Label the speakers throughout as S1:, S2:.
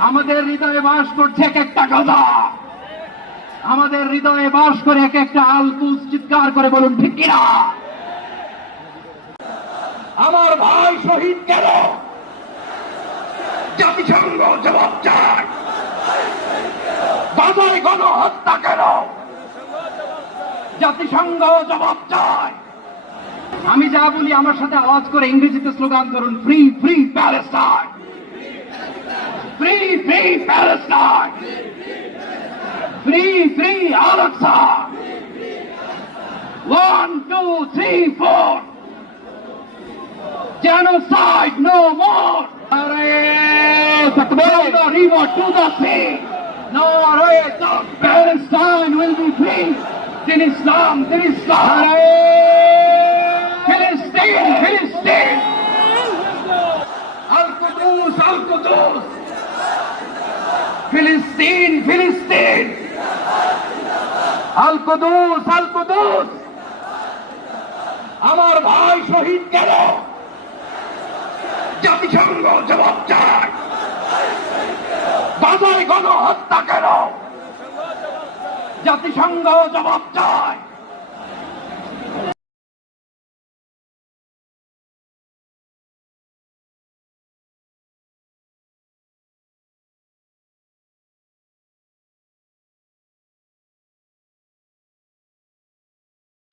S1: আমাদের হৃদয়ে বাস করছে এক একটা গাধা আমাদের হৃদয়ে বাস করে এক একটা আলকুস চিৎকার করে বলুন, ঠিক কিনা? আমার ভাই শহীদ কেন? জাতিসংঘ জবাব চায়। বাজারে গণহত্যা কেন? জাতিসংঘ জবাব চায়। আমি যা বলি আমার সাথে আওয়াজ করে ইংরেজিতে স্লোগান করুন free free Palestine Free, free Palestine! Free, free Al-Aqsa! One, two, three, four! Genocide no more! From the river to the sea! No race Palestine will be free! Then Islam, then Islam! Philistine, Philistine! Al-Qudus, Al-Qudus! Philistine, ফিলিস্তিন। Al-Qudus, Al-Qudus. আমার ভাই শহীদ কেন জাতিসংঘ জবাব চায়। বাজারে গণহত্যা কেন? জাতিসংঘ জবাব চায়।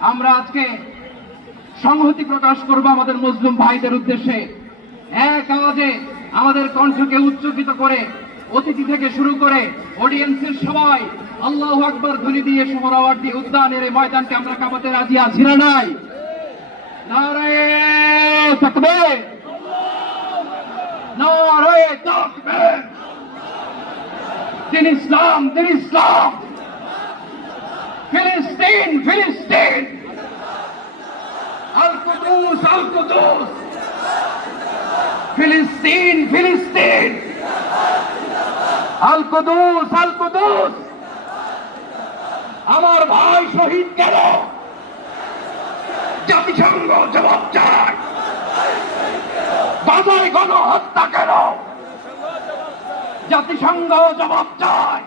S1: আমরা আজকে সংহতি প্রকাশ করব আমাদের মুসলিম ভাইদের উদ্দেশ্যে। এক আওয়াজে আমাদের কণ্ঠকে উচ্চকিত করে, অতিথি থেকে শুরু করে অডিয়েন্সের সবাই আল্লাহ আকবর ধ্বনি দিয়ে সোহরাওয়ার্দী উদ্যানের এই ময়দানকে আমরা কামাতে রাজি আছি না নাই? নারায়ে তাকবীর। দিন ইসলাম দিন ইসলাম। ফিলিস্তিন ফিলিস্তিন। আল কুদুস ফিলিস্তিন ফিলিস্তিন। আল কুদুস আমার ভাই শহীদ কেন জাতিসংঘ জবাব চায়। বাজারে গণহত্যা কেন? জাতিসংঘ জবাব চায়।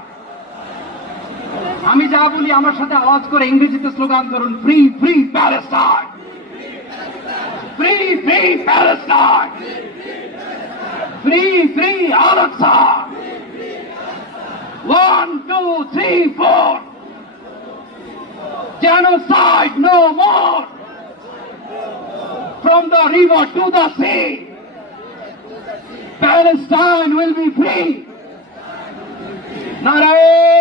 S1: আমি যা বলি আমার সাথে আওয়াজ করে ইংরেজিতে স্লোগান ধরুন free free Palestine free free Palestine free free Al Aqsa one two three four genocide no more from the river to the sea Palestine will be free Narayan